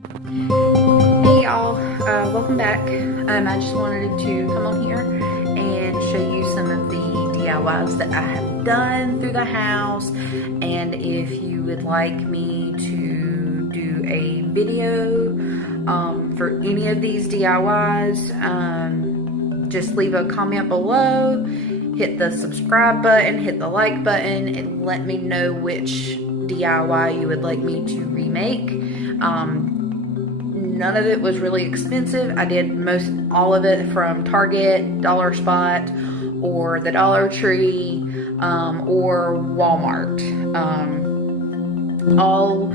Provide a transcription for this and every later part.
Hey y'all, welcome back. I just wanted to come on here and show you some of the DIYs that I have done through the house, and if you would like me to do a video for any of these DIYs, just leave a comment below, hit the subscribe button, hit the like button, and let me know which DIY you would like me to remake. None of it was really expensive. I did all of it from Target, Dollar Spot, or the Dollar Tree, or Walmart. All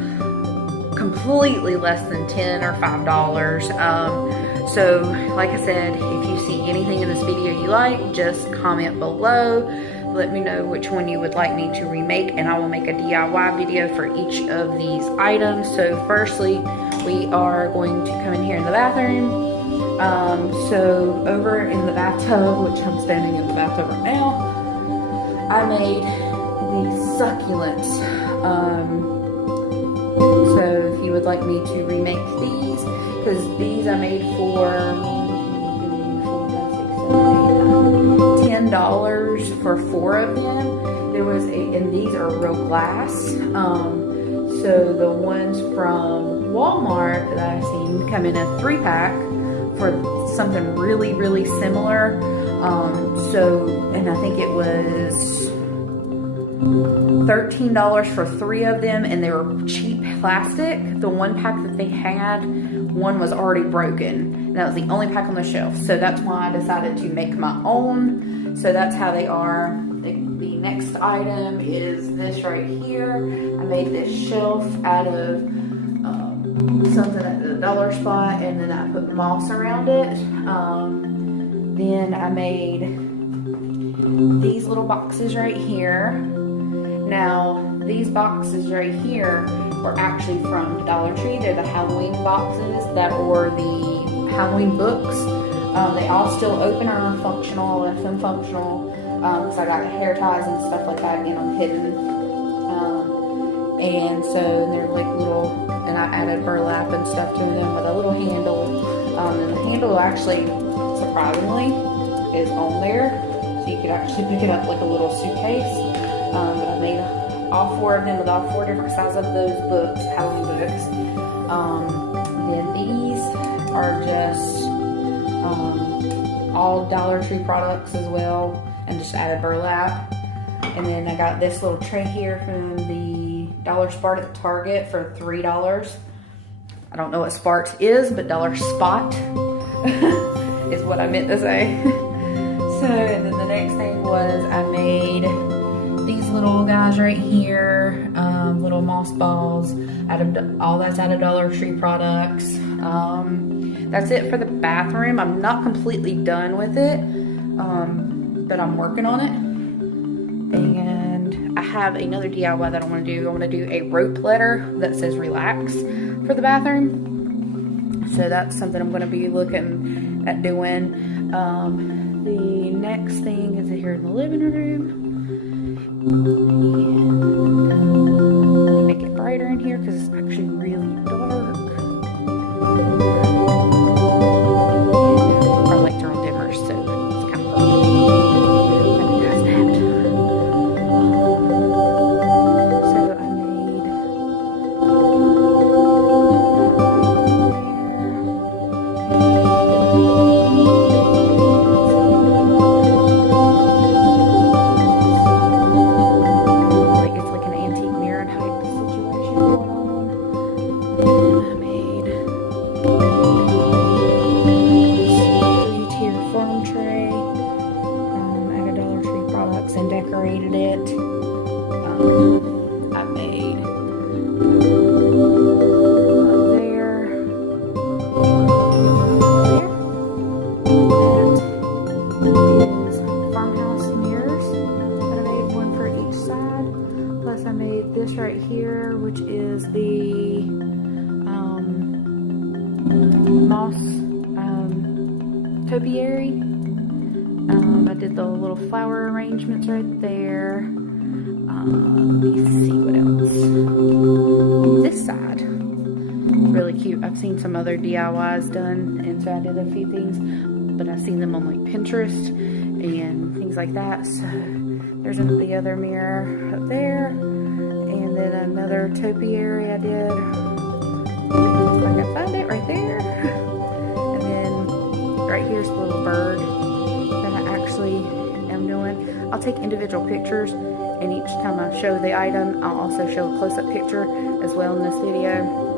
completely less than $10 or $5. So like I said, if you see anything in this video you like, just comment below. Let me know which one you would like me to remake, and I will make a DIY video for each of these items. So firstly, we are going to come in here in the bathroom. So over in the bathtub, which I'm standing in the bathtub right now, I made these succulents. So if you would like me to remake these, because these I made for $10 for 4 of them. There was and these are real glass. So the ones from Walmart that I've seen come in a 3-pack for something really, really similar. And I think it was $13 for 3 of them, and they were cheap plastic. The one pack that they had, one was already broken, and that was the only pack on the shelf. So that's why I decided to make my own. So that's how they are. The next item is this right here. I made this shelf out of something at the Dollar Spot, and then I put moss around it. Then I made these little boxes right here. Now, these boxes right here were actually from the Dollar Tree. They're the Halloween boxes that were the Halloween books. They all still open or are functional. I left them functional because I got hair ties and stuff like that in them hidden. And so they're like little, and I added burlap and stuff to them with a little handle. And the handle actually, surprisingly, is on there. So you could actually pick it up like a little suitcase. But I made all 4 of them with all 4 different sizes of those books, Halloween books. Then these are just all Dollar Tree products as well, and just added burlap. And then I got this little tray here from the Dollar Spot at Target for $3. I don't know what Spart is, but Dollar Spot is what I meant to say. So, and then the next thing was I made these little guys right here, little moss balls, all that's out of Dollar Tree products. That's it for the bathroom. I'm not completely done with it, but I'm working on it. And I have another DIY that I want to do. I want to do a rope letter that says relax for the bathroom. So that's something I'm going to be looking at doing. The next thing is here in the living room. And make it brighter in here because it's actually really dark. Our lights are on dimmers, so it's kind of dark. So I made it's like an antique mirror type situation going on. I made 3-tier farm tray out of Dollar Tree products and decorated it. I made there. That is farmhouse mirrors that I made, one for each side. Plus I made this right here, which is the moss topiary. I did the little flower arrangements right there. Let me see what else. This side really cute. I've seen some other DIYs done, and so I did a few things, but I've seen them on like Pinterest and things like that. So there's the other mirror up there, and then another topiary I did. If I can find it right there. And then right here's the little bird that I actually am doing. I'll take individual pictures, and each time I show the item, I'll also show a close-up picture as well in this video.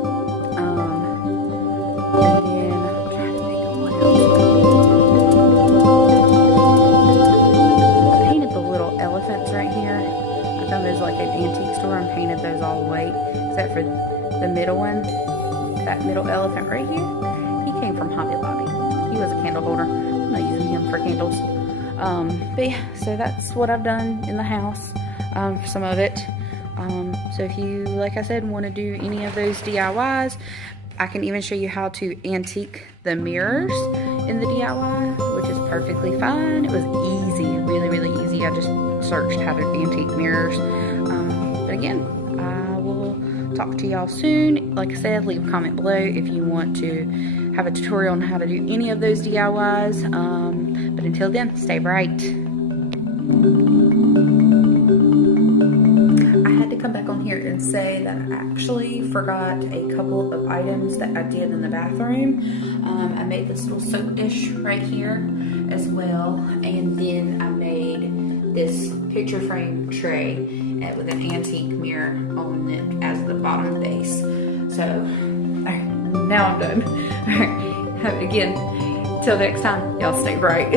And then I'm trying to think of what else. I painted the little elephants right here. I found those like an antique store and painted those all white, except for the middle one. That middle elephant right here, he came from Hobby Lobby. He was a candle holder. I'm not using him for candles. But yeah, so that's what I've done in the house, for some of it. So if you, like I said, want to do any of those DIYs, I can even show you how to antique the mirrors in the DIY, which is perfectly fine. It was easy, really, really easy. I just searched how to antique mirrors. But again, I will talk to y'all soon. Like I said, leave a comment below if you want to have a tutorial on how to do any of those DIYs. But until then, stay bright. I had to come back on here and say that I actually forgot a couple of items that I did in the bathroom. I made this little soap dish right here as well, and then I made this picture frame tray with an antique mirror on it as the bottom base. So, now I'm done. Alright, again, till next time, y'all stay bright.